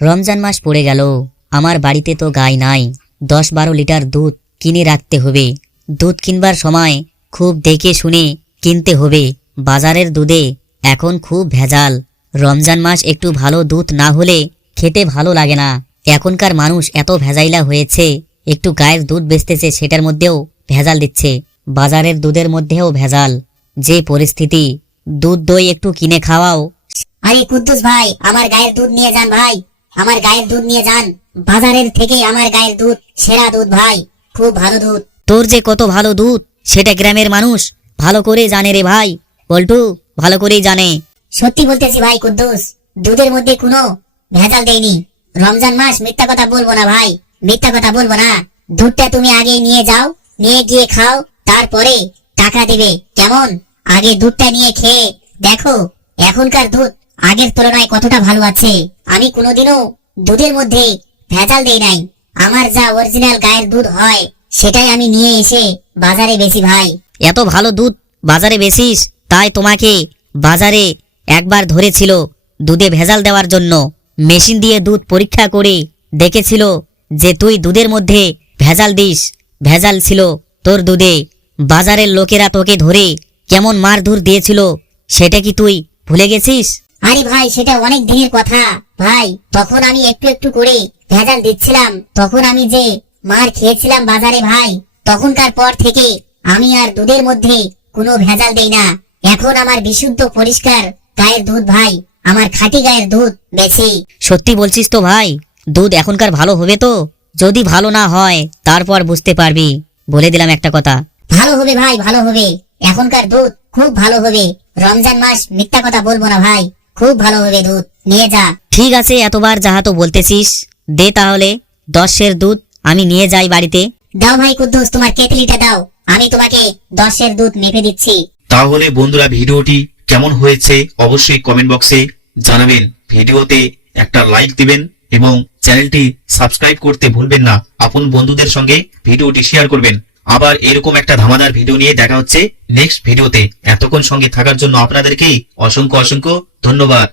রমজান মাস পড়ে গেল, আমার বাড়িতে তো গাই নাই, দশ বারো লিটার দুধ কিনে রাখতে হবে। দুধ কিনবার সময় খুব দেখে শুনে কিনতে হবে। বাজারের দুধে এখন খুব ভেজাল, রমজান মাস একটু ভালো দুধ না হলে খেতে ভালো লাগে না। এখনকার মানুষ এত ভেজাইলা হয়েছে, একটু গায়ের দুধ বেচতেছে সেটার মধ্যেও ভেজাল দিচ্ছে। বাজারের দুধের মধ্যেও ভেজাল, যে পরিস্থিতি, দুধ দই একটু কিনে খাওয়াও। আরে কুদ্দুস ভাই, আমার গায়ের দুধ নিয়ে যান ভাই। আমার গায়ের দুধ নিয়ে যান। বাজারের থেকে আমার গায়ের দুধ সেরা দুধ ভাই। খুব ভালো দুধ। তোর যে কত ভালো দুধ সেটা গ্রামের মানুষ ভালো করে জানে রে ভাই। পল্টু ভালো করেই জানে। সত্যি বলতেছি ভাই কুদ্দুস দুধের মধ্যে কোনো ভেজাল দেয়নি। রমজান মাস মিথ্যা কথা বলব না ভাই মিথ্যা কথা বলব না। দুধটা তুমি আগে নিয়ে যাও নিয়ে গিয়ে খাও তারপরে টাকা দিবে। কেমন? আগে দুধটা নিয়ে খেয়ে দেখো এখনকার দুধ আগের তুলনায় কতটা ভালো আছে? আমি কোনোদিনও দুধের মধ্যে ভেজাল দেই নাই। আমার যা অরিজিনাল গায়ের দুধ হয়, সেটাই আমি নিয়ে এসে বাজারে বেশি ভাই। এত ভালো দুধ বাজারে বেচিস, তাই তোমাকে বাজারে একবার ধরেছিল দুধে ভেজাল দেওয়ার জন্য। মেশিন দিয়ে দুধ পরীক্ষা করে দেখেছিল যে তুই দুধের মধ্যে ভেজাল দিস, ভেজাল ছিল তোর দুধে। বাজারের লোকেরা তোকে ধরে কেমন মারধুর দিয়েছিল, সেটা কি তুই ভুলে গেছিস? আরে ভাই সেটা অনেক দিনের কথা। ভাই তখন আমি একটু একটু করে ভেজাল দিচ্ছিলাম। তখন আমি যে মার খেয়েছিলাম বাজারে ভাই তখনকার পর থেকে আমি আর দুধের মধ্যে কোনো ভেজাল দেই না। এখন আমার বিশুদ্ধ পরিষ্কার গায়ের দুধ ভাই আমার খাঁটি গায়ের দুধ বেশি সত্যি বলছিস তো ভাই দুধ এখনকার ভালো হবে তো? যদি ভালো না হয় তারপর বুঝতে পারবি। বলে দিলাম একটা কথা। ভালো হবে ভাই ভালো হবে। এখনকার দুধ খুব ভালো হবে। রমজান মাস মিথ্যা কথা বলব না ভাই। খুব ভালো হবে দুধ। নিয়ে যা। ঠিক আছে এতবার যাহা তো বলতেছিস। দে তাহলে দশের দুধ আমি নিয়ে যাই বাড়িতে। দাও ভাই কুদ্দুস তোমার কেতলিটা দাও। আমি তোমাকে দশের দুধ মেপে দিচ্ছি। তাহলে বন্ধুরা ভিডিওটি কেমন হয়েছে অবশ্যই কমেন্ট বক্সে জানাবেন। ভিডিওতে একটা লাইক দিবেন এবং চ্যানেলটি সাবস্ক্রাইব করতে ভুলবেন না। আপন বন্ধুদের সঙ্গে ভিডিওটি শেয়ার করবেন। আবার এরকম একটা ধামাদার ভিডিও নিয়ে দেখা হচ্ছে নেক্সট ভিডিওতে এতক্ষণ সঙ্গে থাকার জন্য আপনাদেরকেই অসংখ্য অসংখ্য ধন্যবাদ।